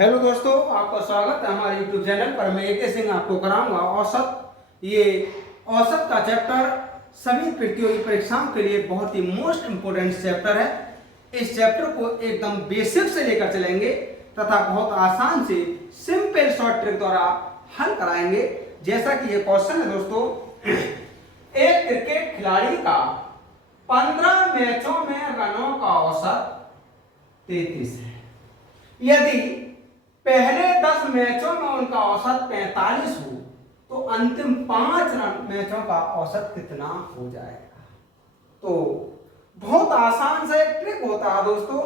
Hello दोस्तों, आपका स्वागत है हमारे YouTube चैनल पर। मैं AK सिंह आपको कराऊंगा औसत। ये औसत का चैप्टर सभी प्रतियोगी परीक्षाओं के लिए बहुत ही मोस्ट इम्पोर्टेंट चैप्टर है। इस चैप्टर को एकदम बेसिक से लेकर चलेंगे तथा बहुत आसान से सिंपल शॉर्ट ट्रिक द्वारा हल कराएंगे। जैसा कि ये क्वेश्चन है दोस्तों, एक क्रिकेट खिलाड़ी का 15 मैचों में रनों का औसत 33 है। यदि पहले 10 मैचों में उनका औसत 45 हो तो अंतिम 5 मैचों का औसत कितना हो जाएगा। तो बहुत आसान सा एक ट्रिक होता है दोस्तों।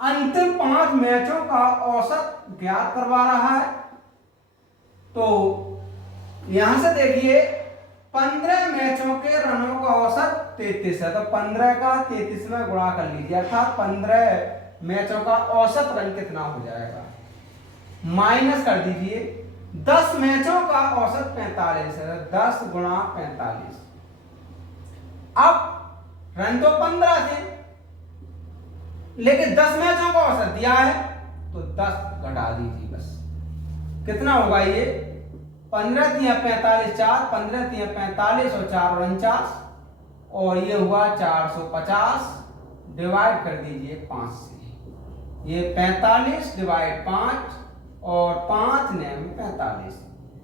अंतिम 5 मैचों का औसत ज्ञात करवा रहा है। तो यहां से देखिए 15 मैचों के रनों का औसत 33 है, तो 15 का 33 में गुणा कर लीजिए, अर्थात 15 मैचों का औसत रन कितना हो जाएगा। माइनस कर दीजिए 10 मैचों का औसत 45 है, 10 गुणा 45। अब रन तो 15 थे, लेकिन 10 मैचों का औसत दिया है तो 10 घटा दीजिए बस। कितना होगा ये? 15 तिया 45, 4 15 तिया 45 और 4 49, और ये हुआ 450। डिवाइड कर दीजिए 5 से। ये 45 डिवाइड 5 और 5 ने 45।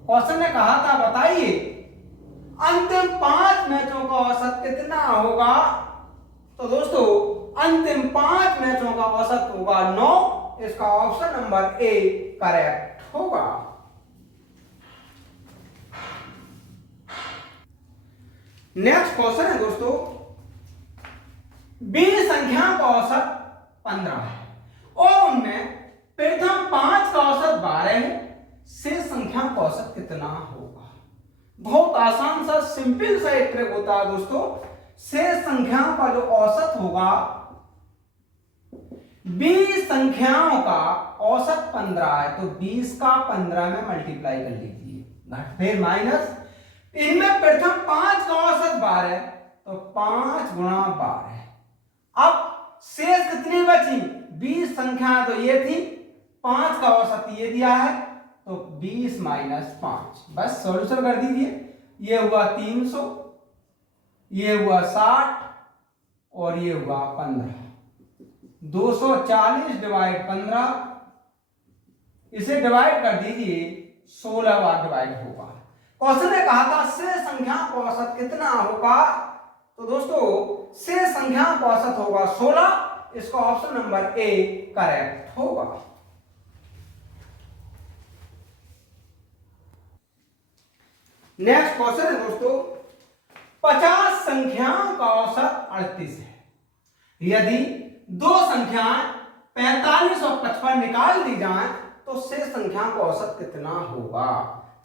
क्वेश्चन ने कहा था बताइए अंतिम 5 मैचों का औसत कितना होगा। तो दोस्तों अंतिम 5 मैचों का औसत होगा 9। इसका ऑप्शन नंबर ए करेक्ट होगा। नेक्स्ट क्वेश्चन है दोस्तों, 20 संख्या का औसत 15 है और उनमें प्रथम 5 का औसत 12 है। शेष संख्या का औसत कितना होगा। बहुत आसान सा सिंपल सा एक ट्रिक होता है दोस्तों। शेष संख्याओं का जो औसत होगा, 20 संख्याओं का औसत 15 है, तो 20 का 15 में मल्टीप्लाई कर लीजिए, फिर माइनस। इनमें प्रथम 5 का औसत 12 है, तो 5 गुणा 12। अब शेष कितनी बची? 20 संख्या तो ये थी, 5 का औसत ये दिया है, तो 20 माइनस 5। बस सॉल्यूशन कर दीजिए। ये हुआ 300, ये हुआ 60 और ये हुआ 15। 240 डिवाइड 15, इसे डिवाइड कर दीजिए, 16 बार डिवाइड होगा। क्वेश्चन ने कहा था शेष संख्या का औसत कितना होगा। तो दोस्तों शेष संख्या का औसत होगा 16। इसका ऑप्शन नंबर ए करेक्ट होगा। नेक्स्ट क्वेश्चन है दोस्तों, 50 संख्याओं का औसत 38 है। यदि दो संख्याएं 45 और 55 निकाल दी जाएं तो शेष संख्या का औसत कितना होगा।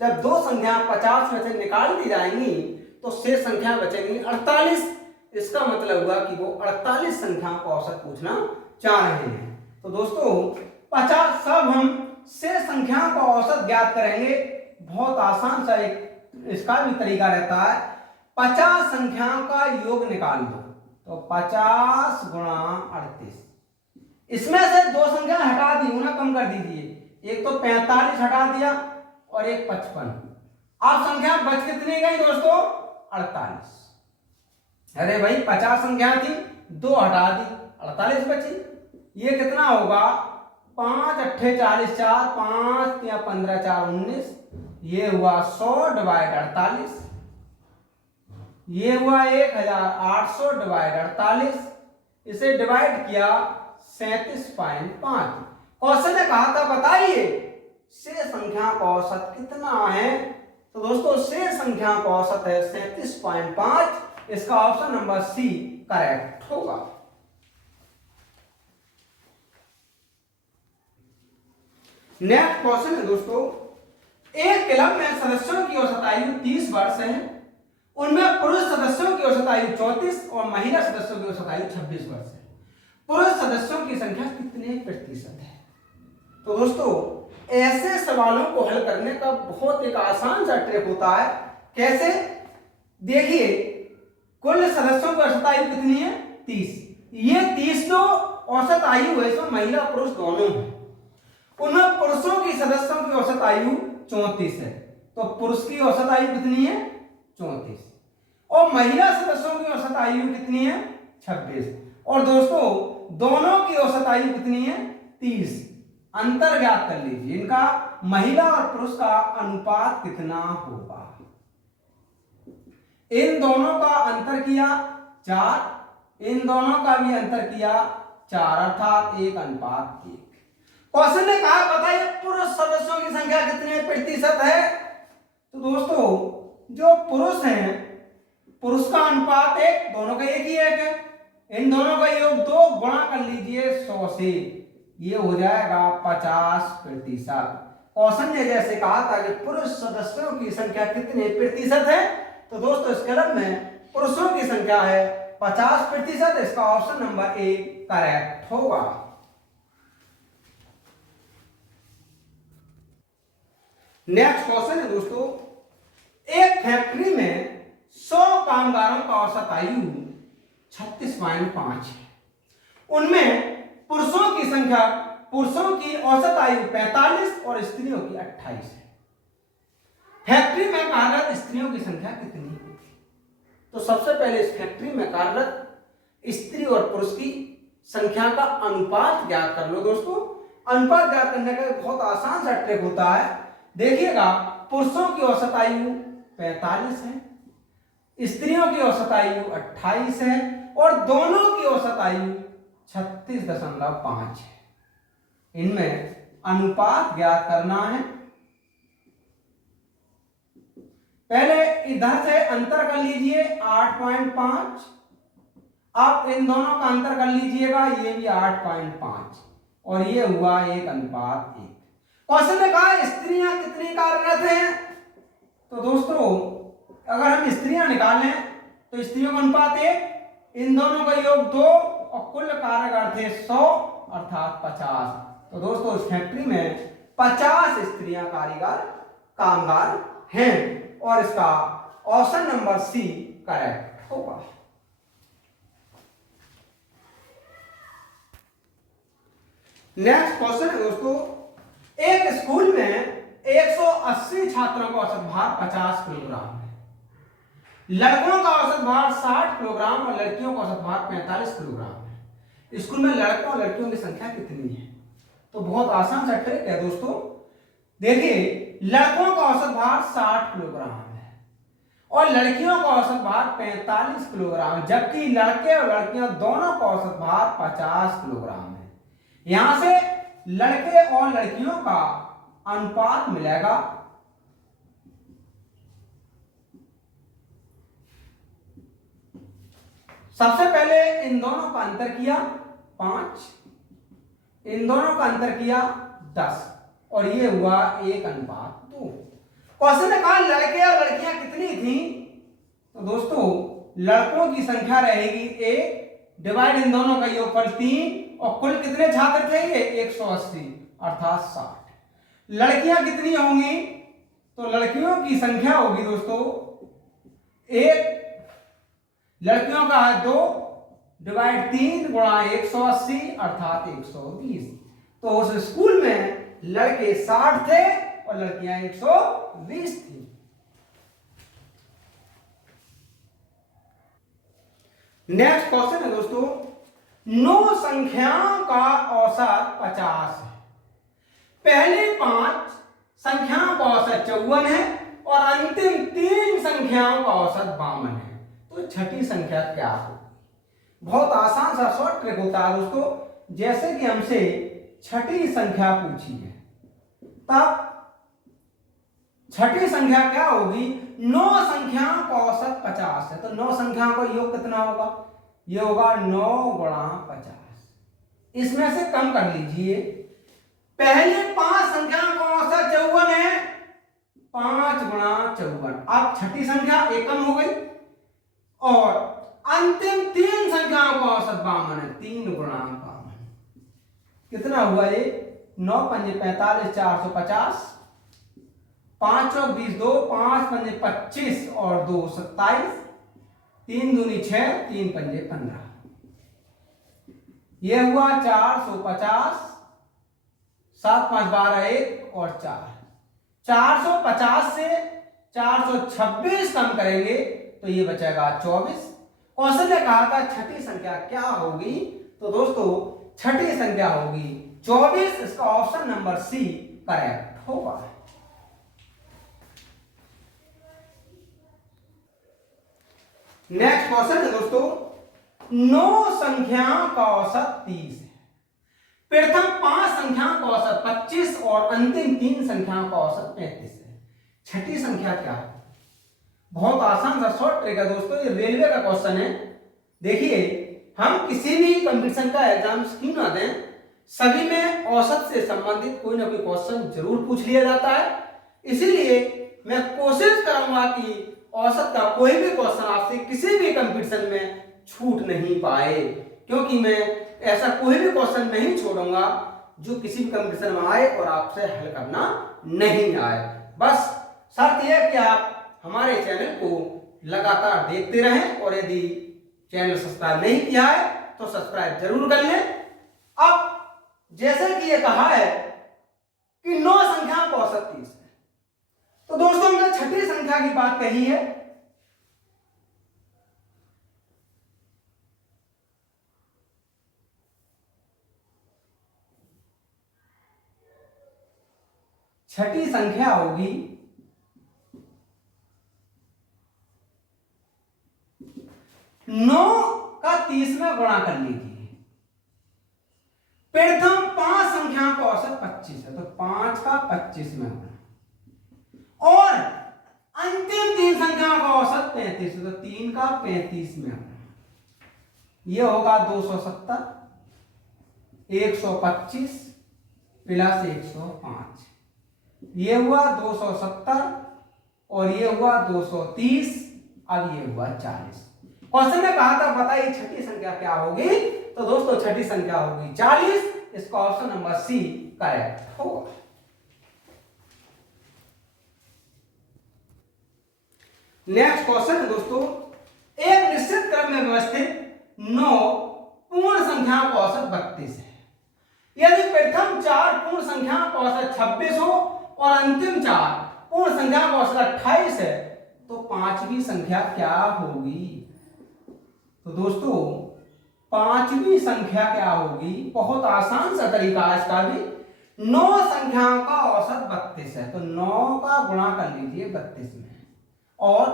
जब दो संख्या 50 में से निकाल दी जाएंगी तो शेष संख्या बचेंगी 48। इसका मतलब हुआ कि वो 48 संख्या का औसत पूछना चाह रहे हैं। तो दोस्तों 50 सब हम शेष संख्या का औसत ज्ञात करेंगे। बहुत आसान सा एक इसका भी तरीका रहता है। 50 संख्याओं का योग निकाल दो, तो 50 गुणा 38। इसमें से दो संख्या हटा दी, उन्हें कम कर दीजिए। एक तो 45 हटा दिया और एक 55। अब संख्या बच कितनी गई दोस्तों? 48। अरे भाई 50 संख्या थी, 2 हटा दी, 48 बची। ये कितना होगा? 5 अट्ठे 40, 4 5 या 15 4 19। ये हुआ 100 डिवाइड 48। ये हुआ 1800 डिवाइड 48। इसे डिवाइड किया 37.5। क्वेश्चन ने कहा था बताइए शेष संख्या का औसत कितना है। तो दोस्तों शेष संख्या का औसत है 37.5। इसका ऑप्शन नंबर सी करेक्ट होगा। नेक्स्ट क्वेश्चन है दोस्तों, एक क्लब में सदस्यों की औसत आयु 30 वर्ष है। उनमें पुरुष सदस्यों की औसत आयु 34 और महिला सदस्यों की औसत आयु 26 वर्ष है। पुरुष सदस्यों की संख्या कितने प्रतिशत है। तो दोस्तों ऐसे सवालों को हल करने का बहुत एक आसान सा ट्रिक होता है। कैसे? देखिए कुल सदस्यों की औसत आयु कितनी है? 30। ये 30 जो औसत आयु है इसमें महिला पुरुष दोनों है। उनमें पुरुषों की सदस्यों की औसत आयु 34 है, तो पुरुष की औसत आयु कितनी है 34, और महिला सदस्यों की औसत आयु कितनी है 26, और दोस्तों दोनों की औसत आयु कितनी है 30। अंतर ज्ञात कर लीजिए, इनका महिला और पुरुष का अनुपात कितना होगा। इन दोनों का अंतर किया 4, इन दोनों का भी अंतर किया 4, अर्थात 1:1। क्वेश्चन ने कहा बताइए पुरुष सदस्यों की संख्या कितने प्रतिशत है। तो दोस्तों जो पुरुष हैं, पुरुष का अनुपात 1, दोनों का एक ही एक है, इन दोनों का योग 2 गुणा कर लीजिए 100 से, ये हो जाएगा 50%। क्वेश्चन ने जैसे कहा था कि पुरुष सदस्यों की संख्या कितने प्रतिशत है, तो दोस्तों इस कलम में पुरुषों की संख्या है 50%, इसका ऑप्शन नंबर ए करेक्ट होगा। नेक्स्ट क्वेश्चन है दोस्तों, एक फैक्ट्री में 100 कामगारों का औसत आयु 36.5 है, उनमें पुरुषों की औसत आयु 45 और स्त्रियों की 28 है। फैक्ट्री में कार्यरत स्त्रियों की संख्या कितनी है। तो सबसे पहले इस फैक्ट्री में कार्यरत स्त्री और पुरुष की संख्या का अनुपात ज्ञात कर लो। दोस्तों अनुपात ज्ञात करने का बहुत आसान सा ट्रिक होता है, देखिएगा पुरुषों की औसत आयु 45 है, स्त्रियों की औसत आयु 28 है, और दोनों की औसत आयु 36.5 है। इनमें अनुपात ज्ञात करना है। पहले इधर से अंतर कर लीजिए 8.5, अब इन दोनों का अंतर कर लीजिएगा, ये भी 8.5, और ये हुआ 1:1। क्वेश्चन ने कहा स्त्रियां कितनी कार्यरत हैं। तो दोस्तों अगर हम स्त्रियां निकालें तो स्त्रियों का अनुपात 1, इन दोनों का योग 2, और कुल कार्यरत थे 100 अर्थात 50। तो दोस्तों इस फैक्ट्री में 50 स्त्रियां कामगार हैं, और इसका ऑप्शन नंबर सी करेक्ट होगा। नेक्स्ट क्वेश्चन है दोस्तों, एक स्कूल में 180 छात्रों का औसत भार 50 किलोग्राम है, लड़कों का औसत भार 60 किलोग्राम और लड़कियों का औसत भार 45 किलोग्राम है। स्कूल में लड़कों और लड़कियों की संख्या कितनी है। तो बहुत आसान सा ट्रिक है दोस्तों, देखिए लड़कों का औसत भार 60 किलोग्राम है और लड़कियों का औसत भार 45 किलोग्राम है, जबकि लड़के और लड़कियां दोनों का औसत भार 50 किलोग्राम है। यहां से लड़के और लड़कियों का अनुपात मिलेगा सबसे पहले इन दोनों का अंतर किया 5, इन दोनों का अंतर किया 10, और ये हुआ 1:2। क्वेश्चन ने कहा लड़के और लड़कियां कितनी थी। तो दोस्तों लड़कों की संख्या रहेगी 1 डिवाइड इन दोनों का योगफल 3, और कुल कितने छात्र थे ये 180 अर्थात 60। लड़कियां कितनी होंगी। तो लड़कियों की संख्या होगी दोस्तों 1, लड़कियों का है 2 डिवाइड 3 गुणा 180 अर्थात 120। तो उस स्कूल में लड़के 60 थे और लड़कियां 120 थी। नेक्स्ट क्वेश्चन है दोस्तों, 9 संख्याओं का औसत 50 है, पहली 5 संख्याओं का औसत 54 है और अंतिम 3 संख्याओं का औसत 52 है। तो छठी संख्या क्या होगी। बहुत आसान सा शॉर्ट ट्रिक होता है दोस्तों, जैसे कि हमसे छठी संख्या पूछी है, तब छठी संख्या क्या होगी। 9 संख्याओं का औसत 50 है, तो 9 संख्याओं का योग कितना होगा। ये होगा 9 गुणा 50। इसमें से कम कर लीजिए, पहले 5 संख्याओं का औसत 54 है, 5 गुणा 54। अब छठी संख्या एक कम हो गई और अंतिम 3 संख्याओं का औसत 52 है, 3 गुणा 52 कितना हुआ ये 9 पंजे 45 450, 5 चौक 20 2, 5 पंजे 25 और 2 27, 3 दूनी 6, 3 पंजे 15। ये हुआ 450 7 5 12 1 और 4, 450 से 426 कम करेंगे तो ये बचेगा 24। क्वेश्चन ने कहा था छठी संख्या क्या होगी, तो दोस्तों छठी संख्या होगी 24। इसका ऑप्शन नंबर सी करेक्ट होगा। नेक्स्ट क्वेश्चन है दोस्तों, 9 संख्याओं का औसत 30 है, प्रथम 5 संख्याओं का औसत 25 और अंतिम 3 संख्याओं का औसत 35 है। छठी संख्या क्या है? बहुत आसान सा शॉर्ट ट्रिक है दोस्तों, ये रेलवे का क्वेश्चन है। देखिए हम किसी भी कंपटीशन का एग्जाम क्यों ना दें, सभी में औसत से संबंधित कोई ना कोई क्वेश्चन जरूर पूछ लिया जाता है। इसीलिए मैं कोशिश करूंगा कि औसत का कोई भी क्वेश्चन आपसे किसी भी कंपटीशन में छूट नहीं पाए, क्योंकि मैं ऐसा कोई भी क्वेश्चन नहीं छोड़ूंगा जो किसी भी कंपटीशन में आए और आपसे हल करना नहीं आए। बस शर्त यह कि आप हमारे चैनल को लगातार देखते रहें, और यदि चैनल सब्सक्राइब नहीं किया है तो सब्सक्राइब जरूर कर लें। अब जैसे कि ये कहा है कि 9 संख्याओं का औसत 30 है, तो दोस्तों हमने छठी संख्या की बात कही है। छठी संख्या होगी 9 का 30 में गुणा कर लीजिए। प्रथम 5 संख्याओं का औसत 25 है, तो 5 का 25 में गुणा, और अंतिम 3 संख्याओं का औसत 35 है, तो 3 का 35 में गुणा। यह होगा 270, 125 प्लस 105, ये हुआ 270 और ये हुआ 230, अब ये हुआ 40। क्वेश्चन में कहा था बताइए छठी संख्या क्या होगी, तो दोस्तों छठी संख्या होगी 40। इसका ऑप्शन नंबर सी करेक्ट होगा। नेक्स्ट क्वेश्चन है दोस्तों, एक निश्चित क्रम में व्यवस्थित 9 पूर्ण संख्याओं का औसत 32 है। यदि प्रथम 4 पूर्ण संख्याओं का औसत 26 हो और अंतिम 4 पूर्ण संख्याओं का औसत 28 है, तो पांचवी संख्या क्या होगी? तो दोस्तों पांचवी संख्या क्या होगी? बहुत आसान सा तरीका है इसका भी। 9 संख्याओं का औसत 32 है, तो 9 का गुणा कर लीजिए 32 में, और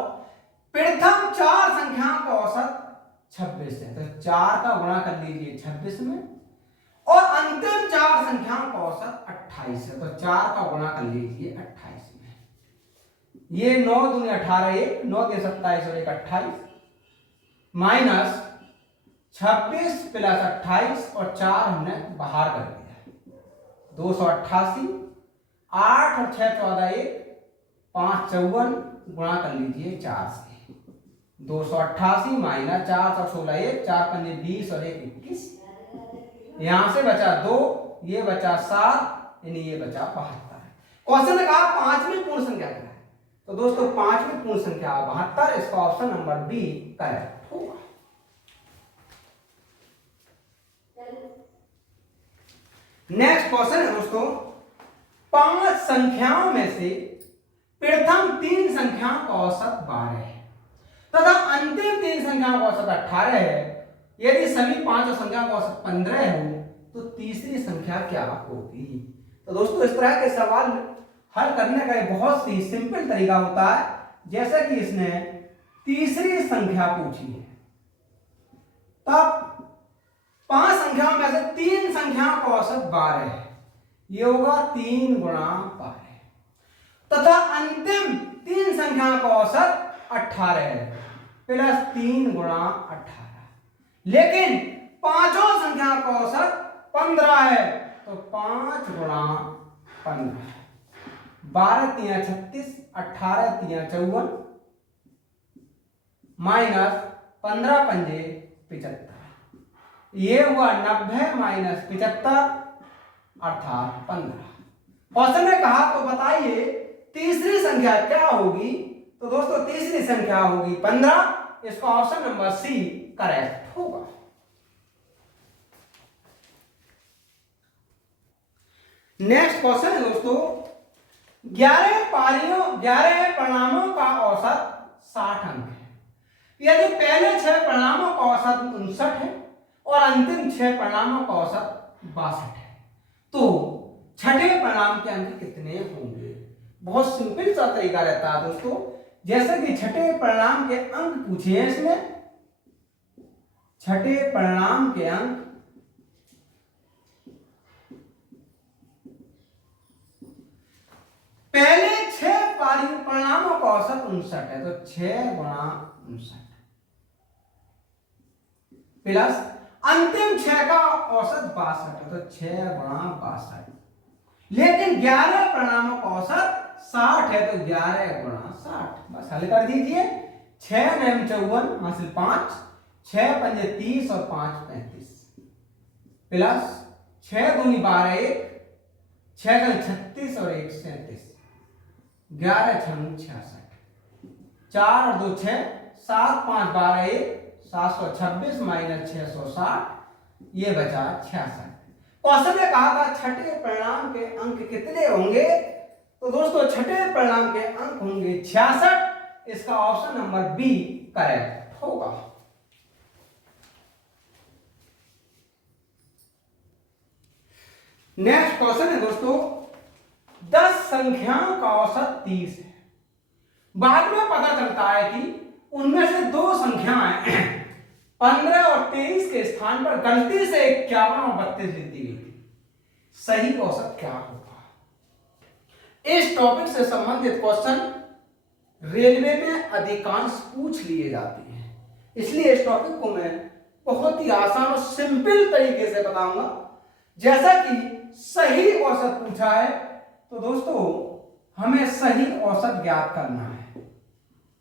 प्रथम 4 संख्याओं का औसत 26 है, तो 4 का गुणा कर लीजिए 26 में, और अंतिम 4 संख्याओं का औसत 28 है, तो 4 का गुणा कर लीजिए 28 में। ये 9 दूनी 18, 1 9 के 27 और 1 28, माइनस 26 प्लस 28 और 4 हमने बाहर कर दिया, 288, 8 और 6 14, 1 5 54, गुणा कर लीजिए 4 से, 288 माइनस 4 और 16, 1 4 पंजे 20 और 1 21, यहां से बचा 2, ये बचा 7, यानी ये बचा 72। क्वेश्चन ने कहा पांचवी पूर्ण संख्या क्या है, तो दोस्तों पांचवी पूर्ण संख्या 72। इसका ऑप्शन नंबर बी करेक्ट होगा। नेक्स्ट क्वेश्चन है दोस्तों, 5 संख्याओं में से प्रथम 3 संख्याओं का औसत 12 है तथा अंतिम 3 संख्याओं का औसत 18 है। यदि सभी 5 संख्याओं का औसत 15 हो तो तीसरी संख्या क्या होगी? तो दोस्तों इस तरह के सवाल हल करने का एक बहुत ही सिंपल तरीका होता है। जैसे कि इसने तीसरी संख्या पूछी है, तब 5 संख्याओं में से 3 संख्याओं का औसत 12 है, ये होगा 3 गुणा 12, तथा अंतिम 3 संख्याओं का औसत 18 है, प्लस 3 गुणा 18। लेकिन पांचों संख्या का औसत 15 है, तो 5 गुणा 15, 12 3 36, 18 3 54, माइनस 15 पंजे 75, ये हुआ 90 माइनस 75 अर्थात 15। क्वेश्चन ने कहा तो बताइए तीसरी संख्या क्या होगी? तो दोस्तों तीसरी संख्या होगी 15। इसका ऑप्शन नंबर सी करेक्ट होगा। नेक्स्ट क्वेश्चन है दोस्तों, 11 परिणामों का औसत 60 अंक है। यदि पहले 6 परिणामों का औसत 59 है और अंतिम 6 परिणामों का औसत 62 है, तो छठे परिणाम के अंक कितने होंगे? बहुत सिंपल सा तरीका रहता है दोस्तों। जैसे कि छठे परिणाम के अंक पूछे हैं इसमें, छठे परिणाम के अंक पहले 6 परिणामों का औसत 59 है, तो 6 गुणा 59 प्लस अंतिम 6 का औसत 62 है, तो 6 गुणा 62। लेकिन 11 परिणामों का औसत 60 है, तो 11 गुणा 60। बस हल कर दीजिए। 6 9 54 हासिल 5, 6 पंजे 30 और 5 35 प्लस 6 दूनी 12 1, 6 गल 36 और 1 37, 11 छंग 66, 4 और 2 6, 7 5 12 1, 726 माइनस 660, ये बचा 66। क्वेश्चन में कहा था छठे परिणाम के अंक कितने होंगे, तो दोस्तों छठे परिणाम के अंक होंगे 66। इसका ऑप्शन नंबर बी करेक्ट होगा। नेक्स्ट क्वेश्चन है दोस्तों, 10 संख्याओं का औसत 30 है। बाद में पता चलता है कि उनमें से 2 संख्याएं 15 और 23 के स्थान पर गलती से 51 और 32 लिख दी गई थी। सही औसत क्या होगा? इस टॉपिक से संबंधित क्वेश्चन रेलवे में अधिकांश पूछ लिए जाते हैं, इसलिए इस टॉपिक को मैं बहुत ही आसान और सिंपल तरीके से बताऊंगा। जैसा कि सही औसत पूछा है, तो दोस्तों हमें सही औसत ज्ञात करना है।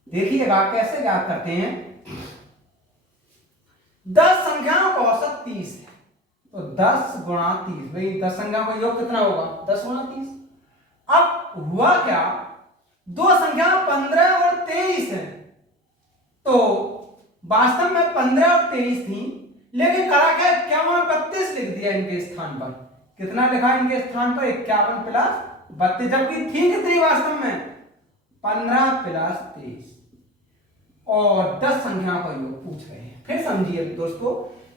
देखिएगा कैसे ज्ञात करते हैं। 10 संख्याओं का औसत 30 है, तो 10 गुणा 30, भाई 10 संख्याओं का योग कितना होगा? 10 गुणा 30। अब हुआ क्या, 2 संख्या 15 और 23 है, तो वास्तव में 15 और 23 थी, लेकिन करा क्या, 51 32 लिख दिया इनके स्थान पर। कितना लिखा इनके स्थान पर? 51 प्लस 32, जबकि थी कितनी वास्तव में? 15 प्लस 23 और 10 संख्या का योग पूछ रहे हैं। फिर समझिए दोस्तों,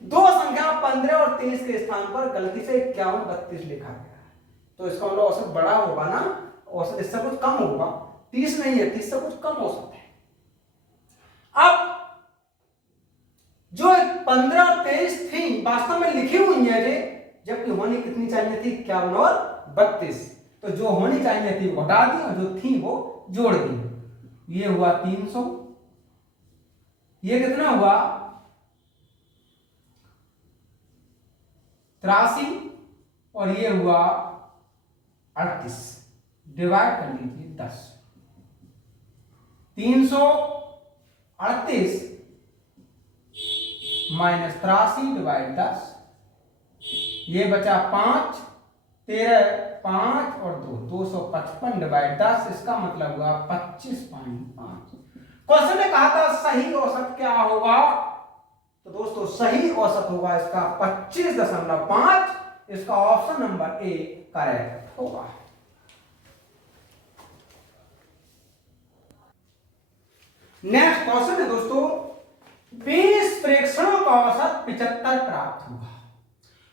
2 संख्या 15 और 23 के स्थान पर गलती से 51 32 लिखा गया है, तो इसका मतलब औसत बड़ा होगा ना, औसत इससे कुछ कम होगा। 30 नहीं है, 30 से कुछ कम औसत है। अब जो 15 और 23 थी वास्तव में लिखी हुई है, जबकि होनी कितनी चाहिए थी? 51 और 32। तो जो होनी चाहिए थी वो हटा दी और जो थी वो जोड़ दी। ये हुआ 300, ये कितना हुआ? 83 और ये हुआ 38। डिवाइड कर लीजिए 10। 338 माइनस 83 डिवाइड 10, ये बचा 5, 13 5 और 2 255 डिवाइड 10, इसका मतलब हुआ 25.5। क्वेश्चन ने कहा था सही औसत क्या होगा, तो दोस्तों सही औसत होगा इसका 25.5। इसका ऑप्शन नंबर ए करेक्ट होगा। नेक्स्ट क्वेश्चन है दोस्तों, 20 प्रेक्षणों का औसत 75 प्राप्त हुआ।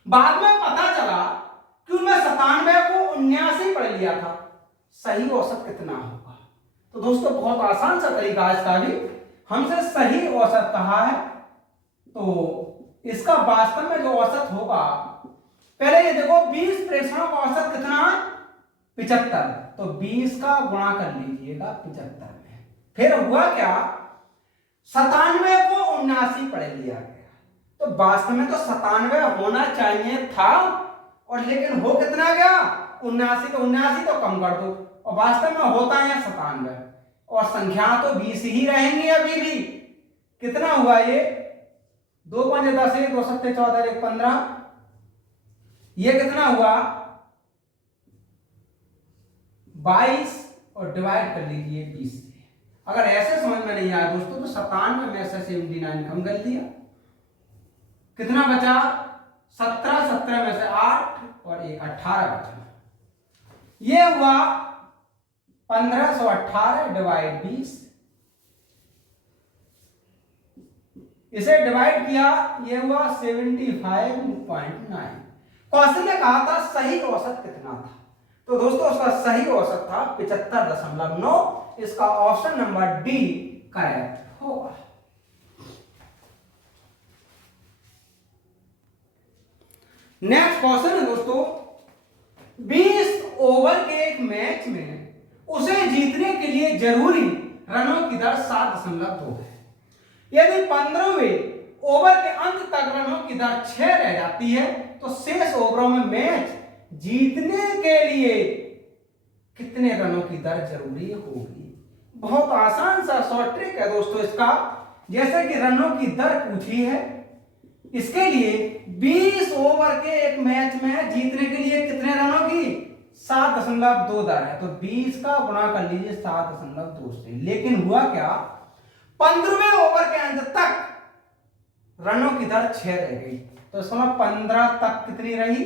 बाद में पता चला कि उनमें 97 को 79 पढ़ लिया था। सही औसत कितना होगा? तो दोस्तों बहुत आसान सा तरीका है इसका भी। हमसे सही औसत कहा है, तो इसका वास्तव में जो औसत होगा, पहले ये देखो 20 प्रेक्षणों का औसत कितना है? 75, तो 20 का गुणा कर लीजिएगा 75 में। फिर हुआ क्या, 97 को 79 पढ़ लिया गया, तो वास्तव में तो 97 होना चाहिए था, और लेकिन हो कितना गया? 79। तो 79 तो कम कर दो, और वास्तव में होता है 97, और संख्या तो 20 ही रहेंगी अभी भी। कितना हुआ ये? 2 5 10 1 2 7 14 1 15, ये कितना हुआ? 22 और डिवाइड कर लीजिए 20 से। अगर ऐसे समझ में नहीं आया दोस्तों, तो 97 में से 79 कम कर दिया, कितना बचा? 17 17 में से 8 और 1 18 बचा। ये हुआ 1518 डिवाइड 20, इसे डिवाइड किया, ये हुआ 75.9। क्वेश्चन ने कहा था सही औसत कितना था, तो दोस्तों उसका सही औसत था 75.9। इसका ऑप्शन नंबर डी करेक्ट होगा। नेक्स्ट क्वेश्चन है दोस्तों, 20 ओवर के एक मैच में उसे जीतने के लिए जरूरी रनों की दर 7.2 है। यदि 15वें ओवर के अंत तक रनों की दर 6 रह जाती है तो शेष ओवरों में मैच जीतने के लिए कितने रनों की दर जरूरी होगी। बहुत आसान सा शॉर्ट ट्रिक है दोस्तों इसका। जैसे कि रनों की दर पूछी है, इसके लिए 20 ओवर के एक मैच में जीतने के लिए कितने रनों की 7.2 दर है, तो 20 का गुणा कर लीजिए 7.2 से। लेकिन हुआ क्या, 15वें ओवर के अंत तक रनों की दर 6 रह गई, तो इसका 15 तक कितनी रही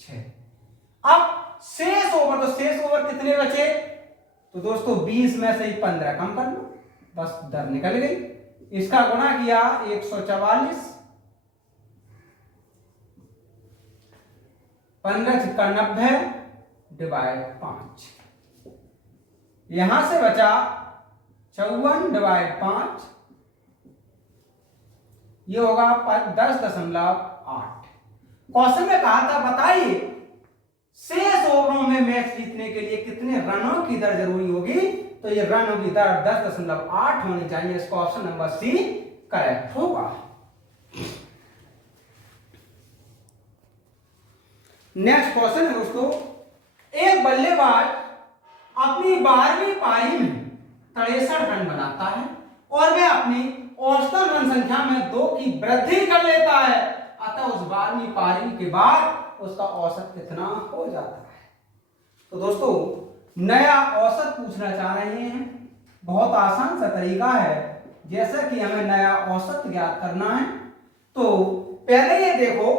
6। अब शेष ओवर, तो शेष ओवर कितने बचे, तो दोस्तों 20 में से ही 15 कम कर लो, बस दर निकल गई। इसका गुणा किया 144, 15 छिक्का 90 डिवाइड 5, यहां से बचा 54 डिवाइड 5, ये होगा 10.8। क्वेश्चन में कहा था बताइए शेष ओवरों में मैच जीतने के लिए कितने रनों की दर जरूरी होगी, तो ये रनों की दर 10.8 होनी चाहिए। इसका ऑप्शन नंबर सी करेक्ट होगा। नेक्स्ट क्वेश्चन है दोस्तों, एक बल्लेबाज अपनी 12वीं पारी में 63 रन बनाता है और वह अपनी औसतन रन संख्या में 2 की वृद्धि कर लेता है, अतः उस 12वीं पारी के बाद उसका औसत कितना हो जाता है। तो दोस्तों नया औसत पूछना चाह रहे हैं, बहुत आसान सा तरीका है। जैसा कि हमें नया औसत ज्ञात करना है, तो पहले ये देखो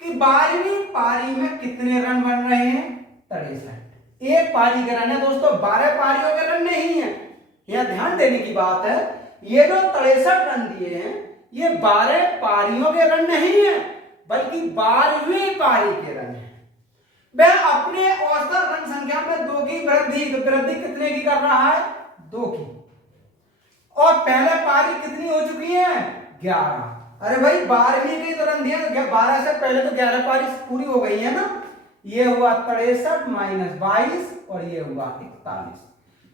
कि 12वीं पारी में कितने रन बन रहे हैं 63। एक पारी के रन है दोस्तों, 12 पारियों के रन नहीं है। यह ध्यान देने की बात है, ये जो 63 रन दिए हैं ये 12 पारियों के रन नहीं है, बल्कि 12वीं पारी के रन है। वह अपने औसत रन संख्या में 2 की वृद्धि, तो वृद्धि कितने की कर रहा है 2 की, और पहले पारी कितनी हो चुकी है 11। अरे भाई 12वीं के तो रन दिए, 12 से पहले तो 11 पारी पूरी हो गई है ना। ये हुआ 63 माइनस 22 और ये हुआ 41।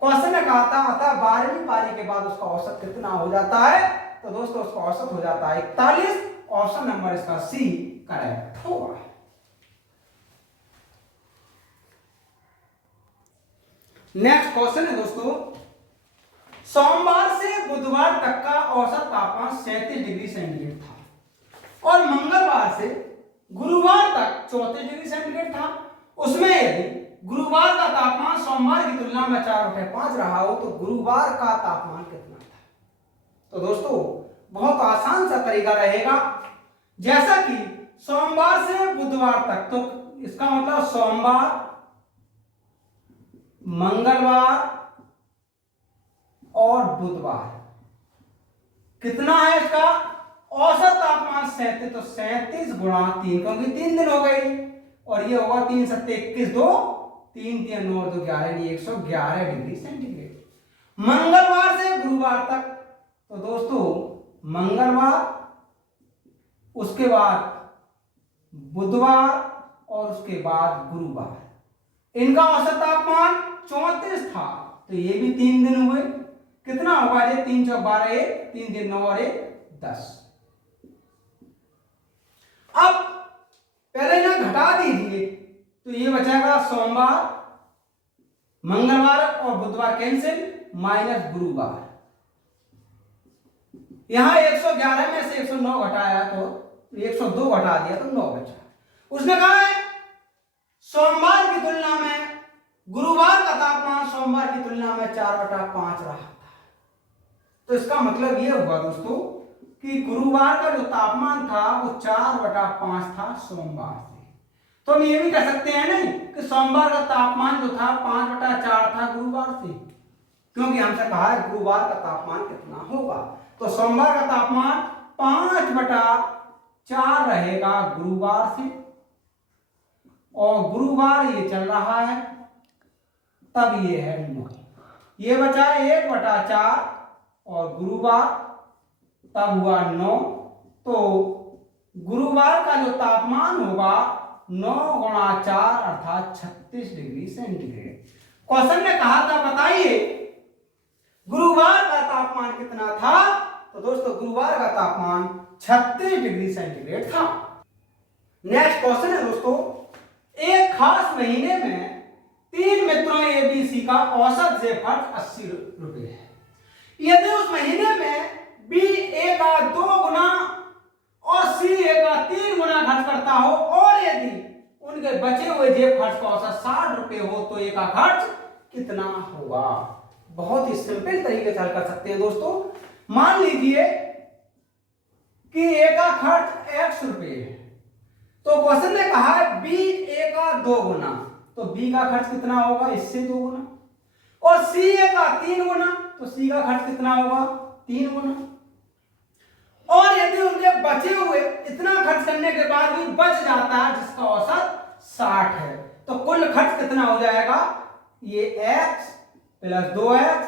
क्वेश्चन ने कहा था अतः 12वीं पारी के बाद उसका औसत कितना हो जाता है, तो दोस्तों उसका औसत हो जाता है 41। ऑप्शन नंबर इसका सी करेक्ट होगा। नेक्स्ट क्वेश्चन है दोस्तों, सोमवार से बुधवार तक का औसत तापमान 37 डिग्री सेंटीग्रेड था और मंगलवार से गुरुवार तक 34 डिग्री सेंटीग्रेड था। उसमें यदि गुरुवार का तापमान सोमवार की तुलना में 4/5 रहा हो तो गुरुवार का तापमान कितना था। तो दोस्तों बहुत आसान सा तरीका रहेगा, जैसा कि सोमवार से बुधवार तक, तो इसका मतलब सोमवार, मंगलवार और बुधवार कितना है इसका औसत तापमान 37, तो 37 गुणा 3, क्योंकि 3 दिन हो गई, और ये होगा 3 7 21 2 3 3 9 2 11 111 डिग्री सेंटीग्रेड। मंगलवार से गुरुवार तक, तो दोस्तों मंगलवार, उसके बाद बुधवार और उसके बाद गुरुवार, इनका औसत तापमान 34 था, तो ये भी 3 दिन हुए। कितना होगा ये 3 4 12 1 3 दिन 9 और 1 10। अब पहले ना घटा दीजिए, तो ये बचेगा सोमवार, मंगलवार और बुधवार कैंसिल, माइनस गुरुवार। यहां 111 में से 109 घटाया तो 102 घटा दिया तो 9 बचा। उसने कहा है सोमवार की तुलना में गुरुवार का तापमान सोमवार की तुलना में 4/5 रहा था। तो इसका मतलब यह हुआ दोस्तों कि गुरुवार का जो तापमान था वो 4/5 था सोमवार से। तो हम ये भी कह सकते हैं नहीं कि सोमवार का तापमान जो था 5/4 था गुरुवार से, क्योंकि हमसे कहा है गुरुवार का तापमान कितना होगा। तो सोमवार का तापमान 5/4 रहेगा गुरुवार से, और गुरुवार ये चल रहा है, तब ये है 9। ये बचा 1/4 और गुरुवार तब हुआ 9। तो गुरुवार का जो तापमान होगा 9 × 4 अर्थात 36 डिग्री सेंटीग्रेड। क्वेश्चन ने कहा था बताइए गुरुवार का तापमान कितना था, तो दोस्तों गुरुवार का तापमान 36 डिग्री सेंटीग्रेड था। नेक्स्ट क्वेश्चन है दोस्तों, एक खास महीने में 3 मित्रों ABC का औसत जेब खर्च 80 रुपए है। यदि उस महीने में B A का 2 गुना और C A का 3 गुना खर्च करता हो, और यदि उनके बचे हुए जेब खर्च का औसत 60 रुपए हो, तो A का खर्च कितना होगा। बहुत ही सिंपल तरीके से हल कर सकते हैं दोस्तों। मान लीजिए कि A का खर्च X रुपए है, तो क्वेश्चन ने कहा है B A का 2 गुना, तो B का खर्च कितना होगा, इससे 2 गुना, और C A का 3 गुना, तो C का खर्च कितना होगा, 3 गुना। और यदि उनके बचे हुए इतना खर्च करने के बाद भी बच जाता है जिसका औसत 60 है, तो कुल खर्च कितना हो जाएगा, ये x + 2x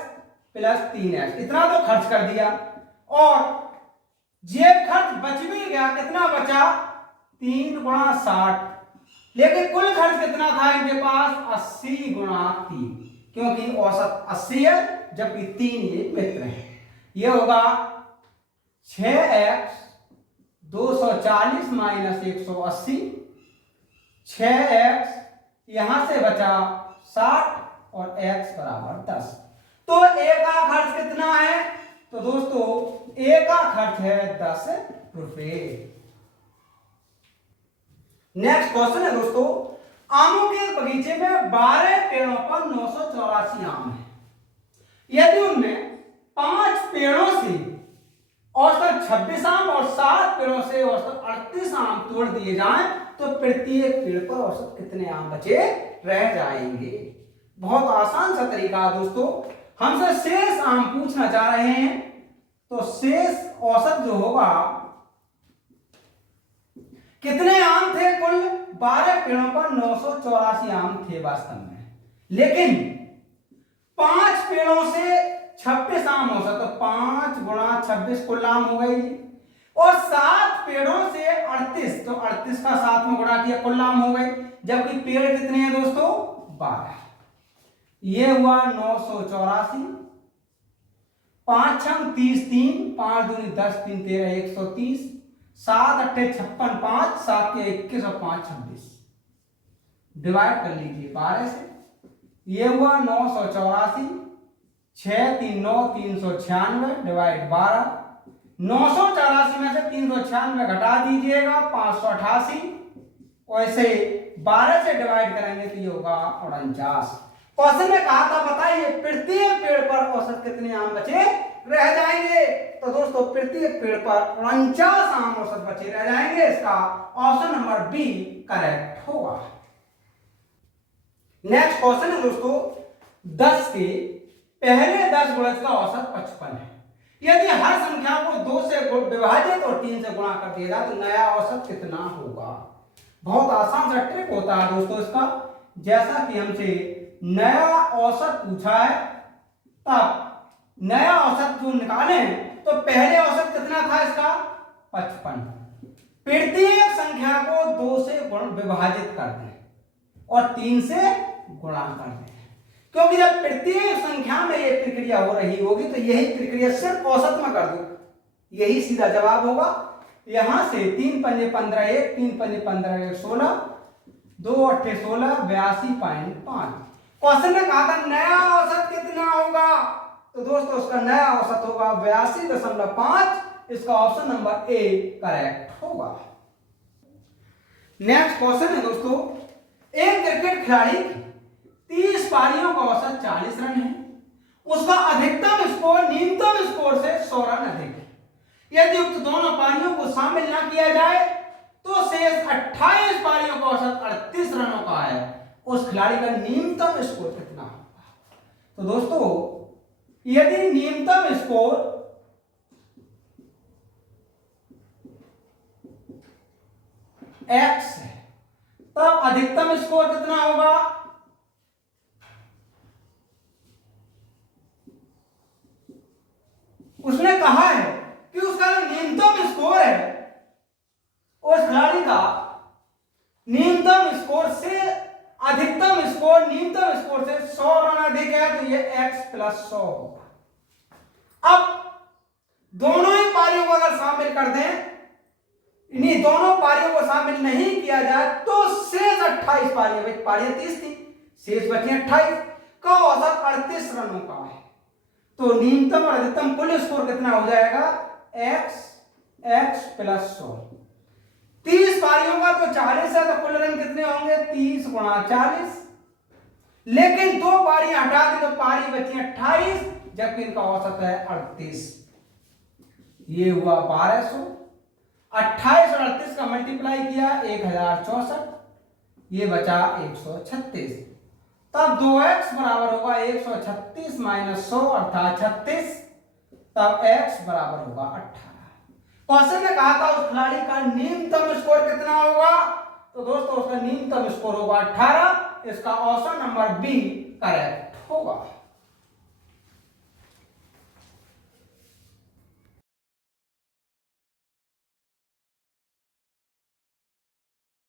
+ 3x, इतना तो खर्च कर दिया, और जेब खर्च बच भी गया, कितना बचा, 3 × 60, लेकिन कुल खर्च कितना था इनके पास, 80 × 3, क्योंकि औसत 80 है जबकि 3 ये मित्र है। ये होगा 6x 240 - 180, 6x यहां से बचा 60 और x = 10। तो A का खर्च कितना है, तो दोस्तों A का खर्च है 10 रुपए। नेक्स्ट क्वेश्चन है दोस्तों, आमों के बगीचे में 12 पेड़ों पर 984 आम है। यदि उनमें 5 पेड़ों से औसत 26 आम और 7 पेड़ों से औसत 38 आम तोड़ दिए जाएं, तो प्रत्येक पेड़ पर औसत कितने आम बचे रह जाएंगे। बहुत आसान सा तरीका है दोस्तों। हमसे शेष आम पूछना चाह रहे हैं, तो शेष औसत जो होगा, कितने आम थे, कुल 12 पेड़ों पर 984 आम थे वास्तव में, लेकिन 5 पेड़ों से 26 आम हो सकता, तो 5 × 26 कुल आम हो गई, और 7 पेड़ों से 38, तो 38 का 7 में गुणा किया, कुल आम हो गए, जबकि पेड़ कितने हैं दोस्तों, 12। ये हुआ 984, 5 × 6 = 30, 3 5 दूनी 10, 3 13 130, 7 8 56, 5 7 के 21 और 5 26, डिवाइड कर लीजिए 12 से। ये हुआ 984, 6 3 9 396 डिवाइड 12, 984 में से 396 घटा दीजिएगा 588, वैसे 12 से डिवाइड करेंगे तो ये होगा 49। क्वेश्चन ने कहा था बताइए प्रत्येक पेड़ पर औसत कितने आम बचे रह जाएंगे, तो दोस्तों प्रत्येक पेड़ पर 49 आम औसत बचे रह जाएंगे। इसका ऑप्शन नंबर बी करेक्ट होगा। नेक्स्ट क्वेश्चन है दोस्तों, 10 के पहले 10 गुणज का औसत 55 है। यदि हर संख्या को 2 से विभाजित और 3 से गुणा कर दिया जाए तो नया औसत कितना होगा। बहुत आसान सा ट्रिक होता है दोस्तों इसका। जैसा कि हमसे नया औसत पूछा है, तब नया औसत जो निकाले तो पहले औसत कितना था इसका 55। प्रत्येक संख्या को 2 से विभाजित कर दें और 3 से गुणा कर दें, क्योंकि जब प्रत्येक संख्या में यह प्रक्रिया हो रही होगी तो यही प्रक्रिया सिर्फ औसत में कर दो, यही सीधा जवाब होगा। यहां से 3 × 5 = 15, 1 3 × 5 = 15, 1 16, 2 8 16, 82.5। क्वेश्चन ने कहा था नया औसत कितना होगा, तो दोस्तों उसका नया औसत होगा 82.5। इसका ऑप्शन नंबर ए करेक्ट होगा। नेक्स्ट क्वेश्चन है दोस्तों, एक क्रिकेट खिलाड़ी 30 पारियों का औसत 40 रन है, उसका अधिकतम स्कोर न्यूनतम स्कोर से 100 रन अधिक है। यदि उक्त दोनों पारियों को शामिल ना किया जाए तो शेष 28 पारियों का औसत 38 रनों का है, उस खिलाड़ी का न्यूनतम स्कोर कितना होगा? तो दोस्तों यदि न्यूनतम स्कोर x है तब अधिकतम स्कोर कितना होगा? उसने कहा है कि उसका जो न्यूनतम स्कोर है उस खिलाड़ी का न्यूनतम स्कोर से अधिकतम स्कोर न्यूनतम स्कोर से 100 रन अधिक है, तो ये x प्लस 100 होगा। अब दोनों ही पारियों को अगर शामिल कर दें, इन्हीं दोनों पारियों को शामिल नहीं किया जाए तो शेष 28 पारियां, पारियां 30 थी, शेष बची 28 का औसत 38 रनों का है, तो न्यूनतम और अधिकतम कुल स्कोर कितना हो जाएगा? x plus 100। 30 पारियों का तो 40 है, तो कुल रन कितने होंगे? 30 गुणा 40। लेकिन दो पारियां हटा दी तो पारी बची 28, जबकि इनका औसत है 38। ये हुआ 1200। 28 और 38 का मल्टीप्लाई किया 1064, ये बचा 136। तब 2x बराबर होगा 136 माइनस 100 अर्थात 36, तब x बराबर होगा 18। क्वेश्चन ने कहा था उस खिलाड़ी का न्यूनतम स्कोर कितना होगा? तो दोस्तों उसका न्यूनतम स्कोर होगा 18, इसका ऑप्शन नंबर बी करेक्ट होगा।